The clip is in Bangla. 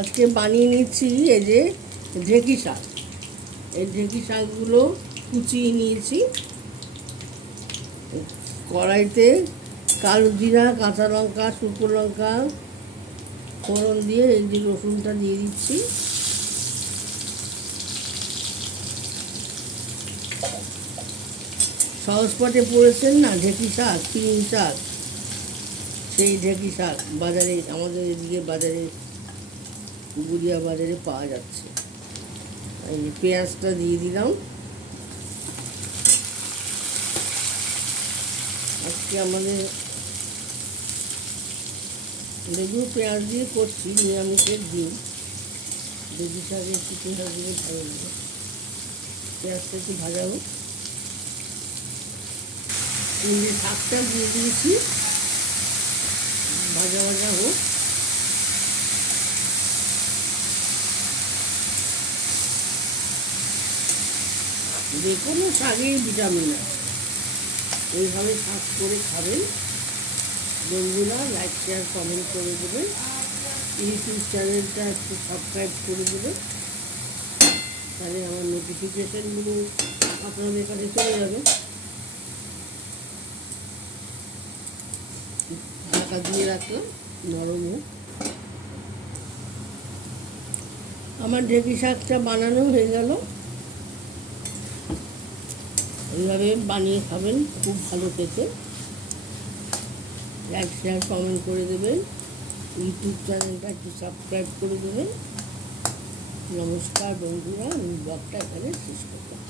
আজকে বানিয়ে নিচ্ছি এই যে ঢেঁকি শাক। এই ঢেঁকি শাকগুলো কুচিয়ে নিয়েছি। কড়াইতে কালো জিরা, কাঁচা লঙ্কা, শুকনো লঙ্কা ফোড়ন দিয়ে এই যে রসুনটা দিয়ে দিচ্ছি। সহজপাঠে পড়েছেন না ঢেঁকি শাক, চিনি শাক, সেই ঢেঁকি শাক বাজারে, আমাদের এদিকে বাজারে, গুড়িয়া বাজারে পাওয়া যাচ্ছে। এই পেঁয়াজটা দিয়ে দিলাম। আজকে আমাদের লেবু পেঁয়াজ দিয়ে করছি, নিরামিষের দিন। ঢেঁকি শাকে একটু পেঁয়াজ দিয়ে ভালো লাগে। পেঁয়াজটা একটু ভাজাবো। শাকটা দিয়ে দিয়েছি, ভাজা ভাজা হোক। যে কোনো শাকেই ভিটামিন আছে, এইভাবে শাক করে খাবেন। বন্ধুরা লাইক, শেয়ার, কমেন্ট করে দেবেন। ইউটিউব চ্যানেলটা একটু সাবস্ক্রাইব করে দেবেন, তাহলে আমার নোটিফিকেশানগুলো আপনাদের কাছে চলে যাবে। ঢাকা দিয়ে রাখলাম, নরম হোক। আমার ঢেঁকি শাকটা বানানো হয়ে গেল। এইভাবে বানিয়ে খাবেন, খুব ভালো খেতে। লাইক, শেয়ার, কমেন্ট করে দেবেন। ইউটিউব চ্যানেলটা একটু সাবস্ক্রাইব করে দেবেন। নমস্কার বন্ধুরা, আমি ব্লগটা এখানে শেষ করলাম।